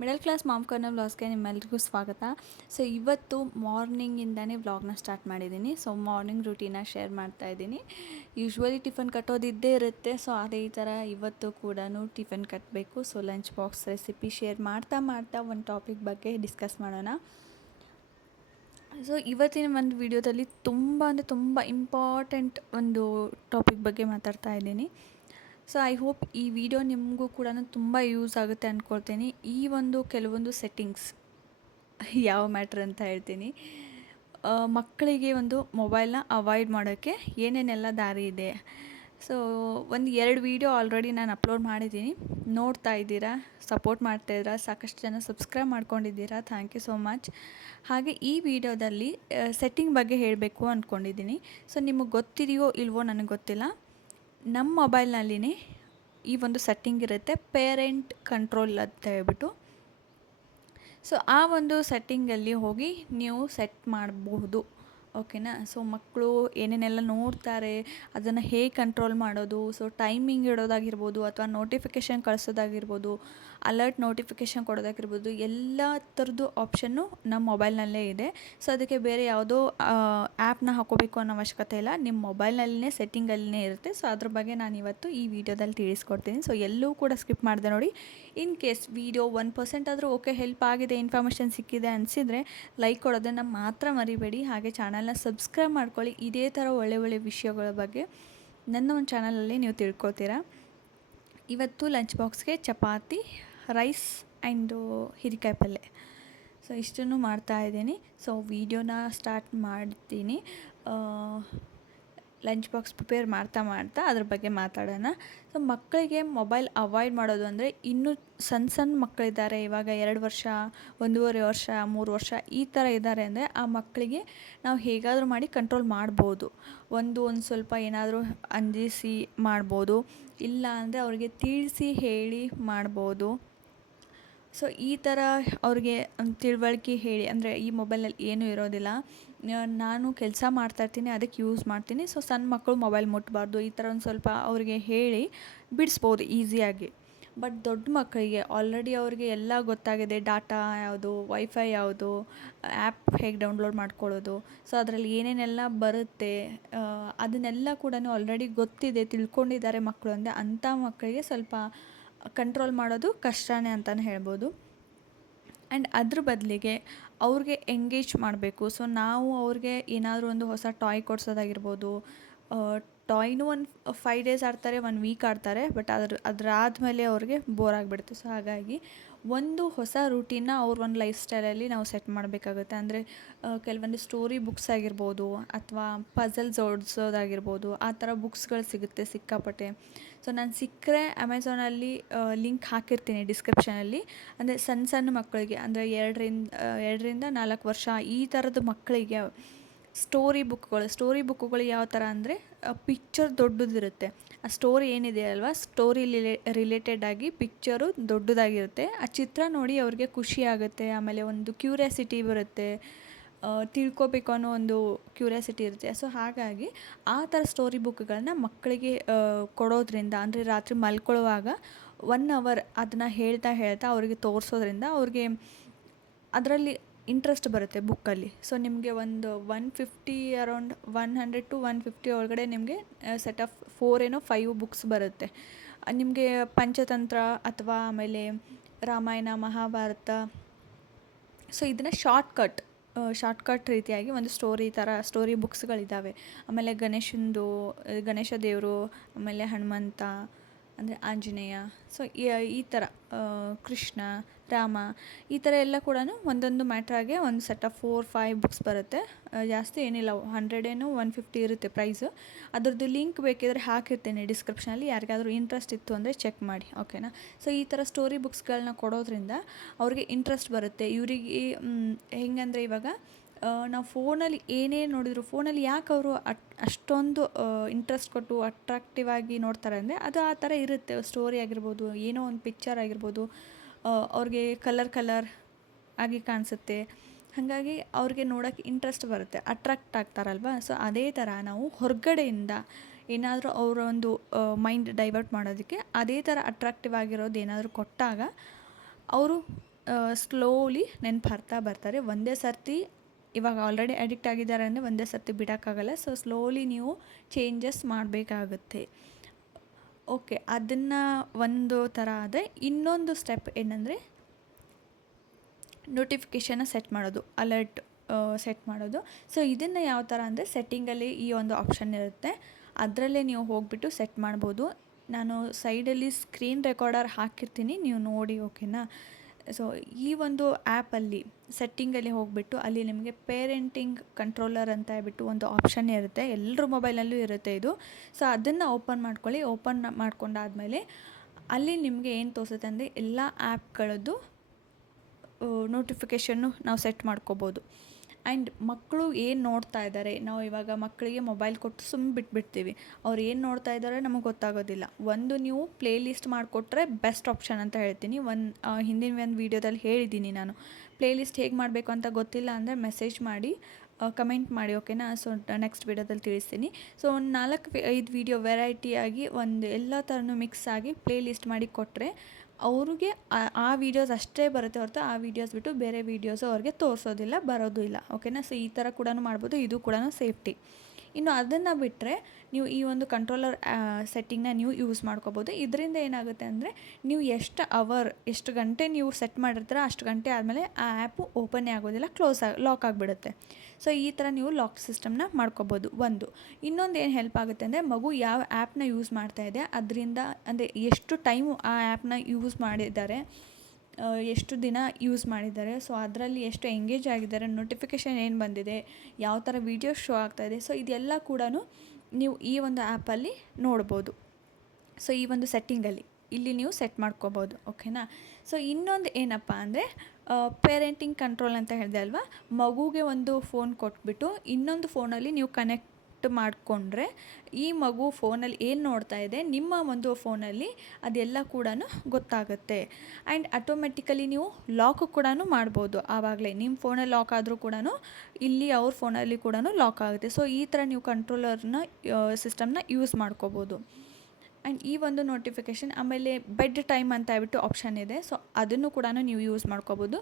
Middle class ma'am corner ವ್ಲಾಗ್ಸ್ಗೆ ನಿಮ್ಮೆಲ್ರಿಗೂ ಸ್ವಾಗತ. So ಇವತ್ತು ಮಾರ್ನಿಂಗಿಂದನೇ ವ್ಲಾಗ್ನ ಸ್ಟಾರ್ಟ್ ಮಾಡಿದ್ದೀನಿ. ಸೊ ಮಾರ್ನಿಂಗ್ ರೂಟೀನ ಶೇರ್ ಮಾಡ್ತಾ ಇದ್ದೀನಿ. ಯೂಶ್ವಲಿ ಟಿಫನ್ ಕಟ್ಟೋದಿದ್ದೇ ಇರುತ್ತೆ. ಸೊ ಅದೇ ಈ ಥರ ಇವತ್ತು ಕೂಡ ಟಿಫನ್ ಕಟ್ಟಬೇಕು. So lunch box recipe share ಮಾಡ್ತಾ ಒಂದು ಟಾಪಿಕ್ ಬಗ್ಗೆ ಡಿಸ್ಕಸ್ ಮಾಡೋಣ. ಸೊ ಇವತ್ತಿನ ಒಂದು ವಿಡಿಯೋದಲ್ಲಿ ತುಂಬ ಇಂಪಾರ್ಟೆಂಟ್ ಒಂದು ಟಾಪಿಕ್ ಬಗ್ಗೆ ಮಾತಾಡ್ತಾ ಇದ್ದೀನಿ. ಸೊ ಐ ಹೋಪ್ ಈ ವಿಡಿಯೋ ನಿಮಗೂ ಕೂಡ ತುಂಬ ಯೂಸ್ ಆಗುತ್ತೆ ಅಂದ್ಕೊಳ್ತೀನಿ. ಈ ಒಂದು ಕೆಲವೊಂದು ಸೆಟ್ಟಿಂಗ್ಸ್ ಯಾವ ಮ್ಯಾಟ್ರ್ ಅಂತ ಹೇಳ್ತೀನಿ. ಮಕ್ಕಳಿಗೆ ಒಂದು ಮೊಬೈಲ್ನ ಅವಾಯ್ಡ್ ಮಾಡೋಕ್ಕೆ ಏನೇನೆಲ್ಲ ದಾರಿ ಇದೆ. ಸೊ ಒಂದು 2 ವೀಡಿಯೋ ಆಲ್ರೆಡಿ ನಾನು ಅಪ್ಲೋಡ್ ಮಾಡಿದ್ದೀನಿ, ನೋಡ್ತಾ ಇದ್ದೀರಾ, ಸಪೋರ್ಟ್ ಮಾಡ್ತಾಯಿದ್ದೀರಾ, ಸಾಕಷ್ಟು ಜನ ಸಬ್ಸ್ಕ್ರೈಬ್ ಮಾಡ್ಕೊಂಡಿದ್ದೀರಾ, ಥ್ಯಾಂಕ್ ಯು ಸೋ ಮಚ್. ಹಾಗೆ ಈ ವಿಡಿಯೋದಲ್ಲಿ ಸೆಟ್ಟಿಂಗ್ ಬಗ್ಗೆ ಹೇಳಬೇಕು ಅಂದ್ಕೊಂಡಿದ್ದೀನಿ. ಸೊ ನಿಮಗೆ ಗೊತ್ತಿದೆಯೋ ಇಲ್ವೋ ನನಗೆ ಗೊತ್ತಿಲ್ಲ, ನಮ್ಮ ಮೊಬೈಲ್ನಲ್ಲಿನೇ ಈ ಒಂದು ಸೆಟ್ಟಿಂಗ್ ಇರುತ್ತೆ, ಪೇರೆಂಟ್ ಕಂಟ್ರೋಲ್ ಅಂತ ಹೇಳ್ಬಿಟ್ಟು. ಸೊ ಆ ಒಂದು ಸೆಟ್ಟಿಂಗಲ್ಲಿ ಹೋಗಿ ನೀವು ಸೆಟ್ ಮಾಡಬಹುದು, ಓಕೆನಾ. ಸೊ ಮಕ್ಕಳು ಏನೇನೆಲ್ಲ ನೋಡ್ತಾರೆ, ಅದನ್ನು ಹೇಗೆ ಕಂಟ್ರೋಲ್ ಮಾಡೋದು, ಸೊ ಟೈಮಿಂಗ್ ಇಡೋದಾಗಿರ್ಬೋದು, ಅಥವಾ ನೋಟಿಫಿಕೇಷನ್ ಕಳಿಸೋದಾಗಿರ್ಬೋದು, ಅಲರ್ಟ್ ನೋಟಿಫಿಕೇಷನ್ ಕೊಡೋದಾಗಿರ್ಬೋದು, ಎಲ್ಲ ಥರದ್ದು ಆಪ್ಷನ್ನು ನಮ್ಮ ಮೊಬೈಲ್ನಲ್ಲೇ ಇದೆ. ಸೊ ಅದಕ್ಕೆ ಬೇರೆ ಯಾವುದೋ ಆ್ಯಪ್ನ ಹಾಕೋಬೇಕು ಅನ್ನೋ ಅವಶ್ಯಕತೆ ಇಲ್ಲ, ನಿಮ್ಮ ಮೊಬೈಲ್ನಲ್ಲೇ ಸೆಟ್ಟಿಂಗಲ್ಲೇ ಇರುತ್ತೆ. ಸೊ ಅದ್ರ ಬಗ್ಗೆ ನಾನು ಇವತ್ತು ಈ ವಿಡಿಯೋದಲ್ಲಿ ತಿಳಿಸ್ಕೊಡ್ತೀನಿ. ಸೊ ಎಲ್ಲೂ ಕೂಡ ಸ್ಕಿಪ್ ಮಾಡಿದೆ ನೋಡಿ. ಇನ್ ಕೇಸ್ ವಿಡಿಯೋ 1% ಆದರೂ ಓಕೆ ಹೆಲ್ಪ್ ಆಗಿದೆ, ಇನ್ಫಾರ್ಮೇಷನ್ ಸಿಕ್ಕಿದೆ ಅನಿಸಿದರೆ ಲೈಕ್ ಕೊಡೋದನ್ನು ಮಾತ್ರ ಮರಿಬೇಡಿ. ಹಾಗೆ ಚಾನಲ್ನ ಸಬ್ಸ್ಕ್ರೈಬ್ ಮಾಡ್ಕೊಳ್ಳಿ. ಇದೇ ಥರ ಒಳ್ಳೆ ವಿಷಯಗಳ ಬಗ್ಗೆ ನನ್ನ ಒಂದು ಚಾನಲಲ್ಲಿ ನೀವು ತಿಳ್ಕೊತೀರಾ. ಇವತ್ತು ಲಂಚ್ ಬಾಕ್ಸ್ಗೆ ಚಪಾತಿ, ರೈಸ್ ಆ್ಯಂಡು ಹೀರೆಕಾಯಿ ಪಲ್ಯ, ಸೊ ಇಷ್ಟನ್ನು ಮಾಡ್ತಾಯಿದ್ದೀನಿ. ಸೊ ವಿಡಿಯೋನ ಸ್ಟಾರ್ಟ್ ಮಾಡ್ತೀನಿ. ಲಂಚ್ ಬಾಕ್ಸ್ ಪ್ರಿಪೇರ್ ಮಾಡ್ತಾ ಅದ್ರ ಬಗ್ಗೆ ಮಾತಾಡೋಣ. ಸೊ ಮಕ್ಕಳಿಗೆ ಮೊಬೈಲ್ ಅವಾಯ್ಡ್ ಮಾಡೋದು ಅಂದರೆ, ಇನ್ನೂ ಸಣ್ಣ ಮಕ್ಕಳಿದ್ದಾರೆ, ಇವಾಗ 2 ವರ್ಷ, 1.5 ವರ್ಷ, 3 ವರ್ಷ ಈ ಥರ ಇದ್ದಾರೆ ಅಂದರೆ ಆ ಮಕ್ಕಳಿಗೆ ನಾವು ಹೇಗಾದರೂ ಮಾಡಿ ಕಂಟ್ರೋಲ್ ಮಾಡ್ಬೋದು. ಒಂದು ಸ್ವಲ್ಪ ಏನಾದರೂ ಅಂಜಿಸಿ ಮಾಡ್ಬೋದು, ಇಲ್ಲ ಅಂದರೆ ಅವ್ರಿಗೆ ತಿಳಿಸಿ ಹೇಳಿ ಮಾಡ್ಬೋದು. ಸೊ ಈ ಥರ ಅವ್ರಿಗೆ ತಿಳುವಳಿಕೆ ಹೇಳಿ, ಅಂದರೆ ಈ ಮೊಬೈಲಲ್ಲಿ ಏನೂ ಇರೋದಿಲ್ಲ, ನಾನು ಕೆಲಸ ಮಾಡ್ತಾಯಿರ್ತೀನಿ ಅದಕ್ಕೆ ಯೂಸ್ ಮಾಡ್ತೀನಿ, ಸೊ ಸಣ್ಣ ಮಕ್ಕಳು ಮೊಬೈಲ್ ಮುಟ್ಟಬಾರ್ದು, ಈ ಥರ ಒಂದು ಸ್ವಲ್ಪ ಅವರಿಗೆ ಹೇಳಿ ಬಿಡಿಸ್ಬೋದು ಈಸಿಯಾಗಿ. ಬಟ್ ದೊಡ್ಡ ಮಕ್ಕಳಿಗೆ ಆಲ್ರೆಡಿ ಅವ್ರಿಗೆ ಎಲ್ಲ ಗೊತ್ತಾಗಿದೆ, ಡಾಟಾ ಯಾವುದು, ವೈಫೈ ಯಾವುದು, ಆ್ಯಪ್ ಹೇಗೆ ಡೌನ್ಲೋಡ್ ಮಾಡ್ಕೊಳ್ಳೋದು, ಸೊ ಅದರಲ್ಲಿ ಏನೇನೆಲ್ಲ ಬರುತ್ತೆ, ಅದನ್ನೆಲ್ಲ ಕೂಡ ಆಲ್ರೆಡಿ ಗೊತ್ತಿದೆ, ತಿಳ್ಕೊಂಡಿದ್ದಾರೆ ಮಕ್ಕಳು. ಅಂದರೆ ಅಂಥ ಮಕ್ಕಳಿಗೆ ಸ್ವಲ್ಪ ಕಂಟ್ರೋಲ್ ಮಾಡೋದು ಕಷ್ಟನೇ ಅಂತಲೇ ಹೇಳ್ಬೋದು. ಆ್ಯಂಡ್ ಅದ್ರ ಬದಲಿಗೆ ಅವ್ರಿಗೆ ಎಂಗೇಜ್ ಮಾಡಬೇಕು. ಸೊ ನಾವು ಅವ್ರಿಗೆ ಏನಾದರೂ ಒಂದು ಹೊಸ ಟಾಯ್ ಕೊಡಿಸೋದಾಗಿರ್ಬೋದು. ಟಾಯ್ನೂ ಒಂದು 5 ಡೇಸ್ ಆಡ್ತಾರೆ, 1 ವೀಕ್ ಆಡ್ತಾರೆ, ಬಟ್ ಅದಾದಮೇಲೆ ಅವ್ರಿಗೆ ಬೋರ್ ಆಗಿಬಿಡುತ್ತೆ. ಸೊ ಹಾಗಾಗಿ ಒಂದು ಹೊಸ ರೂಟೀನ್ನ ಅವ್ರ ಒಂದು ಲೈಫ್ ಸ್ಟೈಲಲ್ಲಿ ನಾವು ಸೆಟ್ ಮಾಡಬೇಕಾಗುತ್ತೆ. ಅಂದರೆ ಕೆಲವೊಂದು ಸ್ಟೋರಿ ಬುಕ್ಸ್ ಆಗಿರ್ಬೋದು, ಅಥವಾ ಪಝಲ್ಸ್ ಓಡಿಸೋದಾಗಿರ್ಬೋದು, ಆ ಥರ ಬುಕ್ಸ್ಗಳು ಸಿಗುತ್ತೆ ಸಿಕ್ಕಾಪಟ್ಟೆ. ಸೊ ನಾನು ಸಿಕ್ಕರೆ ಅಮೆಝಾನಲ್ಲಿ ಲಿಂಕ್ ಹಾಕಿರ್ತೀನಿ ಡಿಸ್ಕ್ರಿಪ್ಷನಲ್ಲಿ. ಅಂದರೆ ಸಣ್ಣ ಮಕ್ಕಳಿಗೆ, ಅಂದರೆ 2ರಿಂದ 4 ವರ್ಷ ಈ ಥರದ ಮಕ್ಕಳಿಗೆ ಸ್ಟೋರಿ ಬುಕ್ಕುಗಳು ಯಾವ ಥರ ಅಂದರೆ, ಪಿಕ್ಚರ್ ದೊಡ್ಡದಿರುತ್ತೆ, ಆ ಸ್ಟೋರಿ ಏನಿದೆ ಅಲ್ವಾ, ಸ್ಟೋರಿ ರಿಲೇಟೆಡ್ ಆಗಿ ಪಿಕ್ಚರು ದೊಡ್ಡದಾಗಿರುತ್ತೆ, ಆ ಚಿತ್ರ ನೋಡಿ ಅವ್ರಿಗೆ ಖುಷಿ ಆಗುತ್ತೆ. ಆಮೇಲೆ ಒಂದು ಕ್ಯೂರಿಯಾಸಿಟಿ ಬರುತ್ತೆ, ತಿಳ್ಕೊಬೇಕು ಅನ್ನೋ ಒಂದು ಕ್ಯೂರಿಯಾಸಿಟಿ ಇರುತ್ತೆ. ಸೊ ಹಾಗಾಗಿ ಆ ಥರ ಸ್ಟೋರಿ ಬುಕ್ಗಳನ್ನ ಮಕ್ಕಳಿಗೆ ಕೊಡೋದ್ರಿಂದ, ಅಂದರೆ ರಾತ್ರಿ ಮಲ್ಕೊಳ್ಳುವಾಗ 1 ಅವರ್ ಅದನ್ನು ಹೇಳ್ತಾ ಅವ್ರಿಗೆ ತೋರಿಸೋದ್ರಿಂದ ಅವ್ರಿಗೆ ಅದರಲ್ಲಿ ಇಂಟ್ರೆಸ್ಟ್ ಬರುತ್ತೆ ಬುಕ್ಕಲ್ಲಿ. ಸೊ ನಿಮಗೆ ಒಂದು 150 ಅರೌಂಡ್ 100 to 150 ಒಳಗಡೆ ನಿಮಗೆ ಸೆಟ್ ಆಫ್ 5 ಬುಕ್ಸ್ ಬರುತ್ತೆ. ನಿಮಗೆ ಪಂಚತಂತ್ರ ಅಥವಾ ಆಮೇಲೆ ರಾಮಾಯಣ, ಮಹಾಭಾರತ, ಸೊ ಇದನ್ನು ಶಾರ್ಟ್ಕಟ್ ರೀತಿಯಾಗಿ ಒಂದು ಸ್ಟೋರಿ ಬುಕ್ಸ್ಗಳಿದ್ದಾವೆ. ಆಮೇಲೆ ಗಣೇಶ ದೇವರು, ಆಮೇಲೆ ಹನುಮಂತ ಅಂದರೆ ಆಂಜನೇಯ, ಸೊ ಈ ಥರ ಕೃಷ್ಣ, ರಾಮ, ಈ ಥರ ಎಲ್ಲ ಕೂಡ ಒಂದೊಂದು ಮ್ಯಾಟ್ರಾಗೆ ಒಂದು ಸೆಟ್ ಆಫ್ 4-5 ಬುಕ್ಸ್ ಬರುತ್ತೆ. ಜಾಸ್ತಿ ಏನಿಲ್ಲ, 100 150 ಇರುತ್ತೆ ಪ್ರೈಸು. ಅದ್ರದ್ದು ಲಿಂಕ್ ಬೇಕಿದ್ರೆ ಹಾಕಿರ್ತೀನಿ ಡಿಸ್ಕ್ರಿಪ್ಷನಲ್ಲಿ, ಯಾರಿಗಾದರೂ ಇಂಟ್ರೆಸ್ಟ್ ಇತ್ತು ಅಂದರೆ ಚೆಕ್ ಮಾಡಿ, ಓಕೆನಾ. ಸೊ ಈ ಥರ ಸ್ಟೋರಿ ಬುಕ್ಸ್ಗಳನ್ನ ಕೊಡೋದ್ರಿಂದ ಅವ್ರಿಗೆ ಇಂಟ್ರೆಸ್ಟ್ ಬರುತ್ತೆ. ಇವರಿಗೆ ಹೆಂಗಂದರೆ, ಇವಾಗ ನಾವು ಫೋನಲ್ಲಿ ಏನೇ ನೋಡಿದ್ರು, ಫೋನಲ್ಲಿ ಯಾಕೆ ಅವರು ಅಷ್ಟೊಂದು ಇಂಟ್ರೆಸ್ಟ್ ಕೊಟ್ಟು ಅಟ್ರಾಕ್ಟಿವ್ ಆಗಿ ನೋಡ್ತಾರೆ ಅಂದರೆ, ಅದು ಆ ಥರ ಇರುತ್ತೆ. ಸ್ಟೋರಿ ಆಗಿರ್ಬೋದು, ಏನೋ ಒಂದು ಪಿಕ್ಚರ್ ಆಗಿರ್ಬೋದು, ಅವ್ರಿಗೆ ಕಲರ್ ಆಗಿ ಕಾಣಿಸುತ್ತೆ. ಹಾಗಾಗಿ ಅವ್ರಿಗೆ ನೋಡೋಕ್ಕೆ ಇಂಟ್ರೆಸ್ಟ್ ಬರುತ್ತೆ, ಅಟ್ರಾಕ್ಟ್ ಆಗ್ತಾರಲ್ವ. ಸೊ ಅದೇ ಥರ ನಾವು ಹೊರಗಡೆಯಿಂದ ಏನಾದರೂ ಅವರ ಒಂದು ಮೈಂಡ್ ಡೈವರ್ಟ್ ಮಾಡೋದಕ್ಕೆ ಅದೇ ಥರ ಅಟ್ರಾಕ್ಟಿವ್ ಆಗಿರೋದು ಏನಾದರೂ ಕೊಟ್ಟಾಗ ಅವರು ಸ್ಲೋಲಿ ನೆನಪು ಬರ್ತಾರೆ. ಒಂದೇ ಸರ್ತಿ ಇವಾಗ ಆಲ್ರೆಡಿ ಅಡಿಕ್ಟ್ ಆಗಿದ್ದಾರೆ ಅಂದರೆ ಒಂದೇ ಸರ್ತಿ ಬಿಡೋಕ್ಕಾಗಲ್ಲ. ಸೊ ಸ್ಲೋಲಿ ನೀವು ಚೇಂಜಸ್ ಮಾಡಬೇಕಾಗುತ್ತೆ. ಓಕೆ, ಅದನ್ನು ಒಂದು ಥರ ಆದರೆ ಇನ್ನೊಂದು ಸ್ಟೆಪ್ ಏನಂದರೆ ನೋಟಿಫಿಕೇಷನ್ನ ಸೆಟ್ ಮಾಡೋದು, ಅಲರ್ಟ್ ಸೆಟ್ ಮಾಡೋದು. ಸೊ ಇದನ್ನು ಯಾವ ಥರ ಅಂದರೆ ಸೆಟ್ಟಿಂಗಲ್ಲಿ ಈ ಒಂದು ಆಪ್ಷನ್ ಇರುತ್ತೆ, ಅದರಲ್ಲೇ ನೀವು ಹೋಗಿಬಿಟ್ಟು ಸೆಟ್ ಮಾಡ್ಬೋದು. ನಾನು ಸೈಡಲ್ಲಿ ಸ್ಕ್ರೀನ್ ರೆಕಾರ್ಡರ್ ಹಾಕಿರ್ತೀನಿ, ನೀವು ನೋಡಿ, ಓಕೆನಾ. ಸೊ ಈ ಒಂದು ಆ್ಯಪಲ್ಲಿ ಸೆಟ್ಟಿಂಗಲ್ಲಿ ಹೋಗಿಬಿಟ್ಟು ಅಲ್ಲಿ ನಿಮಗೆ ಪೇರೆಂಟಿಂಗ್ ಕಂಟ್ರೋಲರ್ ಅಂತ ಹೇಳ್ಬಿಟ್ಟು ಒಂದು ಆಪ್ಷನ್ ಇರುತ್ತೆ, ಎಲ್ಲರ ಮೊಬೈಲಲ್ಲೂ ಇರುತ್ತೆ ಇದು. ಸೊ ಅದನ್ನು ಓಪನ್ ಮಾಡ್ಕೊಳ್ಳಿ. ಓಪನ್ ಮಾಡ್ಕೊಂಡಾದಮೇಲೆ ಅಲ್ಲಿ ನಿಮಗೆ ಏನು ತೋರಿಸುತ್ತೆ ಅಂದರೆ ಎಲ್ಲ ಆ್ಯಪ್ಗಳದ್ದು ನೋಟಿಫಿಕೇಷನ್ನು ನಾವು ಸೆಟ್ ಮಾಡ್ಕೋಬೋದು. ಆ್ಯಂಡ್ ಮಕ್ಕಳು ಏನು ನೋಡ್ತಾ ಇದ್ದಾರೆ, ನಾವು ಇವಾಗ ಮಕ್ಕಳಿಗೆ ಮೊಬೈಲ್ ಕೊಟ್ಟು ಸುಮ್ಮನೆ ಬಿಟ್ಬಿಡ್ತೀವಿ, ಅವ್ರು ಏನು ನೋಡ್ತಾ ಇದ್ದಾರೆ ನಮಗೆ ಗೊತ್ತಾಗೋದಿಲ್ಲ. ಒಂದು ನೀವು ಪ್ಲೇ ಲಿಸ್ಟ್ ಮಾಡಿಕೊಟ್ರೆ ಬೆಸ್ಟ್ ಆಪ್ಷನ್ ಅಂತ ಹೇಳ್ತೀನಿ. ಹಿಂದಿನ ಒಂದು ವೀಡಿಯೋದಲ್ಲಿ ಹೇಳಿದ್ದೀನಿ ನಾನು. ಪ್ಲೇ ಲಿಸ್ಟ್ ಹೇಗೆ ಮಾಡಬೇಕು ಅಂತ ಗೊತ್ತಿಲ್ಲ ಅಂದರೆ ಮೆಸೇಜ್ ಮಾಡಿ, ಕಮೆಂಟ್ ಮಾಡಿ, ಓಕೆನಾ. ಸೊ ನೆಕ್ಸ್ಟ್ ವೀಡಿಯೋದಲ್ಲಿ ತಿಳಿಸ್ತೀನಿ. ಸೊ ಒಂದು 4-5 ವೀಡಿಯೋ ವೆರೈಟಿಯಾಗಿ ಒಂದು ಎಲ್ಲ ಥರನೂ ಮಿಕ್ಸ್ ಆಗಿ ಪ್ಲೇ ಲಿಸ್ಟ್ ಮಾಡಿ ಕೊಟ್ಟರೆ ಅವ್ರಿಗೆ ಆ ವೀಡಿಯೋಸ್ ಅಷ್ಟೇ ಬರುತ್ತೆ ಹೊರತು ಆ ವೀಡಿಯೋಸ್ ಬಿಟ್ಟು ಬೇರೆ ವೀಡಿಯೋಸು ಅವ್ರಿಗೆ ತೋರಿಸೋದಿಲ್ಲ, ಬರೋದು ಇಲ್ಲ, ಓಕೆನಾ. ಸೊ ಈ ಥರ ಕೂಡ ಮಾಡ್ಬೋದು, ಇದು ಕೂಡ ಸೇಫ್ಟಿ. ಇನ್ನು ಅದನ್ನು ಬಿಟ್ಟರೆ ನೀವು ಈ ಒಂದು ಕಂಟ್ರೋಲರ್ ಸೆಟ್ಟಿಂಗ್ನ ನೀವು ಯೂಸ್ ಮಾಡ್ಕೋಬೋದು. ಇದರಿಂದ ಏನಾಗುತ್ತೆ ಅಂದರೆ ನೀವು ಎಷ್ಟು ಗಂಟೆ ನೀವು ಸೆಟ್ ಮಾಡಿರ್ತೀರ ಅಷ್ಟು ಗಂಟೆ ಆದಮೇಲೆ ಆ ಆ್ಯಪು ಓಪನ್ನೇ ಆಗೋದಿಲ್ಲ, ಲಾಕ್ ಆಗಿಬಿಡುತ್ತೆ. ಸೊ ಈ ಥರ ನೀವು ಲಾಕ್ ಸಿಸ್ಟಮ್ನ ಮಾಡ್ಕೋಬೋದು. ಇನ್ನೊಂದು ಏನು ಹೆಲ್ಪ್ ಆಗುತ್ತೆ ಅಂದರೆ ಮಗು ಯಾವ ಆ್ಯಪ್ನ ಯೂಸ್ ಮಾಡ್ತಾಯಿದೆ ಅದರಿಂದ, ಅಂದರೆ ಎಷ್ಟು ಟೈಮು ಆ ಆ್ಯಪ್ನ ಯೂಸ್ ಮಾಡಿದ್ದಾರೆ, ಎಷ್ಟು ದಿನ ಯೂಸ್ ಮಾಡಿದ್ದಾರೆ, ಸೊ ಅದರಲ್ಲಿ ಎಷ್ಟು ಎಂಗೇಜ್ ಆಗಿದ್ದಾರೆ, ನೋಟಿಫಿಕೇಷನ್ ಏನು ಬಂದಿದೆ, ಯಾವ ಥರ ವೀಡಿಯೋಸ್ ಶೋ ಆಗ್ತಾಯಿದೆ, ಸೊ ಇದೆಲ್ಲ ಕೂಡ ನೀವು ಈ ಒಂದು ಆ್ಯಪಲ್ಲಿ ನೋಡ್ಬೋದು. ಸೊ ಈ ಒಂದು ಸೆಟ್ಟಿಂಗಲ್ಲಿ ಇಲ್ಲಿ ನೀವು ಸೆಟ್ ಮಾಡ್ಕೋಬೋದು, ಓಕೆನಾ. ಸೊ ಇನ್ನೊಂದು ಏನಪ್ಪ ಅಂದರೆ ಪೇರೆಂಟಿಂಗ್ ಕಂಟ್ರೋಲ್ ಅಂತ ಹೇಳಿದೆ ಅಲ್ವಾ, ಮಗುಗೆ ಒಂದು ಫೋನ್ ಕೊಟ್ಬಿಟ್ಟು ಇನ್ನೊಂದು ಫೋನಲ್ಲಿ ನೀವು ಕನೆಕ್ಟ್ ಮಾಡಿಕೊಂಡ್ರೆ ಈ ಮಗು ಫೋನಲ್ಲಿ ಏನು ನೋಡ್ತಾ ಇದೆ ನಿಮ್ಮ ಒಂದು ಫೋನಲ್ಲಿ ಅದೆಲ್ಲ ಕೂಡ ಗೊತ್ತಾಗುತ್ತೆ. ಆ್ಯಂಡ್ ಆಟೋಮೆಟಿಕಲಿ ನೀವು ಲಾಕ್ ಕೂಡ ಮಾಡ್ಬೋದು. ಆವಾಗಲೇ ನಿಮ್ಮ ಫೋನಲ್ಲಿ ಲಾಕ್ ಆದರೂ ಕೂಡ ಇಲ್ಲಿ ಅವ್ರ ಫೋನಲ್ಲಿ ಕೂಡ ಲಾಕ್ ಆಗುತ್ತೆ. ಸೊ ಈ ಥರ ನೀವು ಕಂಟ್ರೋಲರ್ನ ಸಿಸ್ಟಮ್ನ ಯೂಸ್ ಮಾಡ್ಕೋಬೋದು. ಆ್ಯಂಡ್ ಈ ಒಂದು ನೋಟಿಫಿಕೇಷನ್, ಆಮೇಲೆ ಬೆಡ್ ಟೈಮ್ ಅಂತ ಹೇಳ್ಬಿಟ್ಟು ಆಪ್ಷನ್ ಇದೆ. ಸೊ ಅದನ್ನು ಕೂಡ ನೀವು ಯೂಸ್ ಮಾಡ್ಕೋಬೋದು.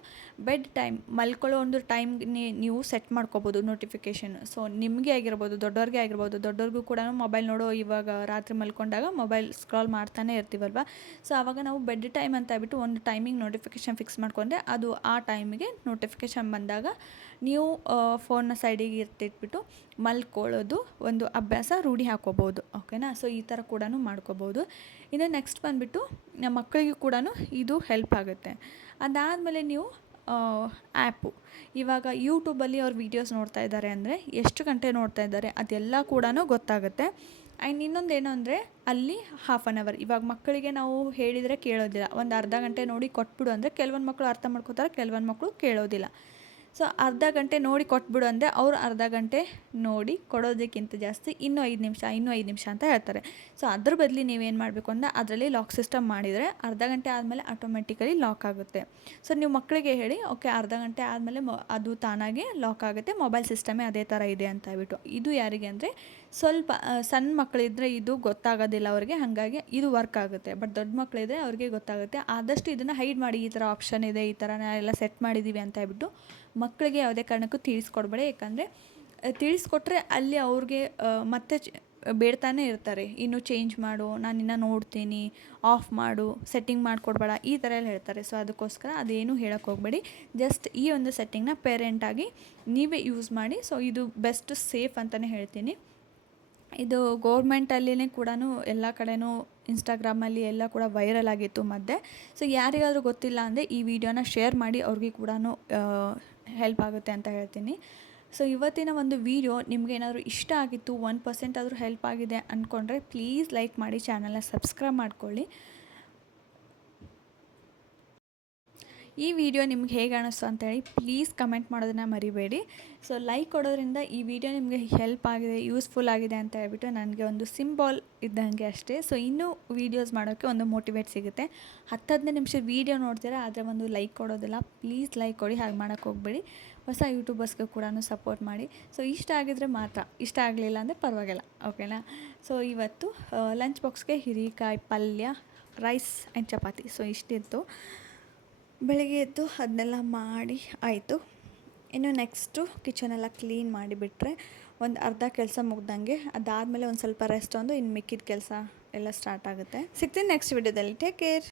ಬೆಡ್ ಟೈಮ್, ಮಲ್ಕೊಳ್ಳೋ ಒಂದು ಟೈಮ್ಗೆ ನೀವು ಸೆಟ್ ಮಾಡ್ಕೋಬೋದು ನೋಟಿಫಿಕೇಷನ್. ಸೊ ನಿಮಗೆ ಆಗಿರ್ಬೋದು, ದೊಡ್ಡವ್ರಿಗೆ ಆಗಿರ್ಬೋದು, ದೊಡ್ಡವ್ರಿಗೂ ಕೂಡ ಮೊಬೈಲ್ ನೋಡೋ, ಇವಾಗ ರಾತ್ರಿ ಮಲ್ಕೊಂಡಾಗ ಮೊಬೈಲ್ ಸ್ಕ್ರಾಲ್ ಮಾಡ್ತಾನೆ ಇರ್ತೀವಲ್ವ. ಸೊ ಆವಾಗ ನಾವು ಬೆಡ್ ಟೈಮ್ ಅಂತ ಹೇಳ್ಬಿಟ್ಟು ಒಂದು ಟೈಮಿಂಗ್ ನೋಟಿಫಿಕೇಷನ್ ಫಿಕ್ಸ್ ಮಾಡ್ಕೊಂಡ್ರೆ ಅದು ಆ ಟೈಮಿಗೆ ನೋಟಿಫಿಕೇಷನ್ ಬಂದಾಗ ನೀವು ಫೋನ್ನ ಸೈಡಿಗೆ ಇಟ್ಟಿಟ್ಬಿಟ್ಟು ಮಲ್ಕೊಳ್ಳೋದು ಒಂದು ಅಭ್ಯಾಸ ರೂಢಿ ಹಾಕೋಬೋದು, ಓಕೆನಾ. ಸೊ ಈ ಥರ ಕೂಡ ಮಾಡ್ಕೋಬೋದು. ಇನ್ನು ನೆಕ್ಸ್ಟ್ ಬಂದುಬಿಟ್ಟು ನಮ್ಮ ಮಕ್ಕಳಿಗೂ ಕೂಡ ಇದು ಹೆಲ್ಪ್ ಆಗುತ್ತೆ. ಅದಾದಮೇಲೆ ನೀವು ಆ್ಯಪು, ಇವಾಗ ಯೂಟ್ಯೂಬಲ್ಲಿ ಅವ್ರು ವೀಡಿಯೋಸ್ ನೋಡ್ತಾ ಇದ್ದಾರೆ ಅಂದರೆ ಎಷ್ಟು ಗಂಟೆ ನೋಡ್ತಾ ಇದ್ದಾರೆ ಅದೆಲ್ಲ ಕೂಡ ಗೊತ್ತಾಗುತ್ತೆ. ಆ್ಯಂಡ್ ಇನ್ನೊಂದೇನು ಅಂದರೆ ಅಲ್ಲಿ 1/2 ಅವರ್, ಇವಾಗ ಮಕ್ಕಳಿಗೆ ನಾವು ಹೇಳಿದರೆ ಕೇಳೋದಿಲ್ಲ, ಒಂದು ಅರ್ಧ ಗಂಟೆ ನೋಡಿ ಕೊಟ್ಬಿಡು ಅಂದರೆ ಕೆಲವೊಂದು ಮಕ್ಕಳು ಅರ್ಥ ಮಾಡ್ಕೋತಾರೆ, ಕೆಲವೊಂದು ಮಕ್ಕಳು ಕೇಳೋದಿಲ್ಲ. ಸೊ ಅರ್ಧ ಗಂಟೆ ನೋಡಿ ಕೊಟ್ಬಿಡು ಅಂದರೆ ಅವರು ಅರ್ಧ ಗಂಟೆ ನೋಡಿ ಕೊಡೋದಕ್ಕಿಂತ ಜಾಸ್ತಿ ಇನ್ನೂ 5 ನಿಮಿಷ ಅಂತ ಹೇಳ್ತಾರೆ. ಸೊ ಅದ್ರ ಬದಲು ನೀವೇನು ಮಾಡಬೇಕು ಅಂದರೆ ಅದರಲ್ಲಿ ಲಾಕ್ ಸಿಸ್ಟಮ್ ಮಾಡಿದರೆ ಅರ್ಧ ಗಂಟೆ ಆದಮೇಲೆ ಆಟೋಮೆಟಿಕಲಿ ಲಾಕ್ ಆಗುತ್ತೆ. ಸೊ ನೀವು ಮಕ್ಕಳಿಗೆ ಹೇಳಿ, ಓಕೆ ಅರ್ಧ ಗಂಟೆ ಆದಮೇಲೆ ಅದು ತಾನಾಗೆ ಲಾಕ್ ಆಗುತ್ತೆ, ಮೊಬೈಲ್ ಸಿಸ್ಟಮೇ ಅದೇ ಥರ ಇದೆ ಅಂತ ಹೇಳ್ಬಿಟ್ಟು. ಇದು ಯಾರಿಗೆ ಅಂದರೆ ಸ್ವಲ್ಪ ಸಣ್ಣ ಮಕ್ಕಳಿದ್ರೆ ಇದು ಗೊತ್ತಾಗೋದಿಲ್ಲ ಅವ್ರಿಗೆ, ಹಾಗಾಗಿ ಇದು ವರ್ಕ್ ಆಗುತ್ತೆ. ಬಟ್ ದೊಡ್ಡ ಮಕ್ಕಳಿದ್ರೆ ಅವ್ರಿಗೆ ಗೊತ್ತಾಗುತ್ತೆ. ಆದಷ್ಟು ಇದನ್ನು ಹೈಡ್ ಮಾಡಿ, ಈ ಥರ ಆಪ್ಷನ್ ಇದೆ, ಈ ಥರ ಎಲ್ಲ ಸೆಟ್ ಮಾಡಿದ್ದೀವಿ ಅಂತ ಹೇಳ್ಬಿಟ್ಟು ಮಕ್ಕಳಿಗೆ ಯಾವುದೇ ಕಾರಣಕ್ಕೂ ತಿಳಿಸ್ಕೊಡ್ಬೇಡಿ. ಯಾಕಂದರೆ ತಿಳಿಸ್ಕೊಟ್ರೆ ಅಲ್ಲಿ ಅವ್ರಿಗೆ ಮತ್ತೆ ಬೇಡ್ತಾನೆ ಇರ್ತಾರೆ, ಇನ್ನೂ ಚೇಂಜ್ ಮಾಡು, ನಾನು ಇನ್ನೂ ನೋಡ್ತೀನಿ, ಆಫ್ ಮಾಡು, ಸೆಟ್ಟಿಂಗ್ ಮಾಡಿಕೊಡ್ಬೇಡ, ಈ ಥರ ಎಲ್ಲ ಹೇಳ್ತಾರೆ. ಸೊ ಅದಕ್ಕೋಸ್ಕರ ಅದೇನು ಹೇಳೋಕ್ಕೆ ಹೋಗಬೇಡಿ. ಜಸ್ಟ್ ಈ ಒಂದು ಸೆಟ್ಟಿಂಗ್ನ ಪೇರೆಂಟಾಗಿ ನೀವೇ ಯೂಸ್ ಮಾಡಿ. ಸೊ ಇದು ಬೆಸ್ಟ್ ಸೇಫ್ ಅಂತಲೇ ಹೇಳ್ತೀನಿ. ಇದು ಗೌರ್ಮೆಂಟಲ್ಲಿನೇ ಕೂಡ ಎಲ್ಲ ಕಡೆನೂ ಇನ್ಸ್ಟಾಗ್ರಾಮಲ್ಲಿ ಎಲ್ಲ ಕೂಡ ವೈರಲ್ ಆಗಿತ್ತು ಮಧ್ಯೆ. ಸೊ ಯಾರಿಗಾದರೂ ಗೊತ್ತಿಲ್ಲ ಅಂದರೆ ಈ ವಿಡಿಯೋನ ಶೇರ್ ಮಾಡಿ, ಅವ್ರಿಗೆ ಕೂಡ ಹೆಲ್ಪ್ ಆಗುತ್ತೆ ಅಂತ ಹೇಳ್ತೀನಿ. ಸೊ ಇವತ್ತಿನ ಒಂದು ವಿಡಿಯೋ ನಿಮ್ಗೆ ಏನಾದರೂ ಇಷ್ಟ ಆಗಿತ್ತು, 1% ಆದರೂ ಹೆಲ್ಪ್ ಆಗಿದೆ ಅಂದ್ಕೊಂಡ್ರೆ ಪ್ಲೀಸ್ ಲೈಕ್ ಮಾಡಿ, ಚಾನಲ್ನ ಸಬ್ಸ್ಕ್ರೈಬ್ ಮಾಡ್ಕೊಳ್ಳಿ. ಈ ವಿಡಿಯೋ ನಿಮ್ಗೆ ಹೇಗೆ ಅನ್ನಿಸ್ತು ಅಂತೇಳಿ ಪ್ಲೀಸ್ ಕಮೆಂಟ್ ಮಾಡೋದನ್ನು ಮರಿಬೇಡಿ. ಸೊ ಲೈಕ್ ಕೊಡೋದ್ರಿಂದ ಈ ವಿಡಿಯೋ ನಿಮಗೆ ಹೆಲ್ಪ್ ಆಗಿದೆ, ಯೂಸ್ಫುಲ್ ಆಗಿದೆ ಅಂತ ಹೇಳ್ಬಿಟ್ಟು ನನಗೆ ಒಂದು ಸಿಂಬಾಲ್ ಇದ್ದಂಗೆ ಅಷ್ಟೇ. ಸೊ ಇನ್ನೂ ವೀಡಿಯೋಸ್ ಮಾಡೋಕ್ಕೆ ಒಂದು ಮೋಟಿವೇಟ್ ಸಿಗುತ್ತೆ. 10-15 ನಿಮಿಷ ವೀಡಿಯೋ ನೋಡ್ತೀರಾ, ಆದರೆ ಒಂದು ಲೈಕ್ ಕೊಡೋದಿಲ್ಲ. ಪ್ಲೀಸ್ ಲೈಕ್ ಕೊಡಿ, ಹಾಗೆ ಮಾಡೋಕ್ಕೆ ಹೋಗಬೇಡಿ. ಹೊಸ ಯೂಟ್ಯೂಬರ್ಸ್ಗೆ ಕೂಡ ಸಪೋರ್ಟ್ ಮಾಡಿ. ಸೊ ಇಷ್ಟ ಆಗಿದ್ರೆ ಮಾತ್ರ, ಇಷ್ಟ ಆಗಲಿಲ್ಲ ಅಂದರೆ ಪರವಾಗಿಲ್ಲ, ಓಕೆನಾ. ಸೊ ಇವತ್ತು ಲಂಚ್ ಬಾಕ್ಸ್ಗೆ ಹೀರೆಕಾಯಿ ಪಲ್ಯ, ರೈಸ್ ಆ್ಯಂಡ್ ಚಪಾತಿ, ಸೊ ಇಷ್ಟಿತ್ತು. ಬೆಳಗ್ಗೆ ಎದ್ದು ಅದನ್ನೆಲ್ಲ ಮಾಡಿ ಆಯಿತು. ಇನ್ನು ನೆಕ್ಸ್ಟು ಕಿಚನೆಲ್ಲ ಕ್ಲೀನ್ ಮಾಡಿಬಿಟ್ರೆ ಒಂದು ಅರ್ಧ ಕೆಲಸ ಮುಗ್ದಂಗೆ. ಅದಾದಮೇಲೆ ಒಂದು ಸ್ವಲ್ಪ ರೆಸ್ಟ್ ಇನ್ನು ಮಿಕ್ಕಿದ ಕೆಲಸ ಎಲ್ಲ ಸ್ಟಾರ್ಟ್ ಆಗುತ್ತೆ. ಸಿಗ್ತೀನಿ ನೆಕ್ಸ್ಟ್ ವಿಡಿಯೋದಲ್ಲಿ. Take care.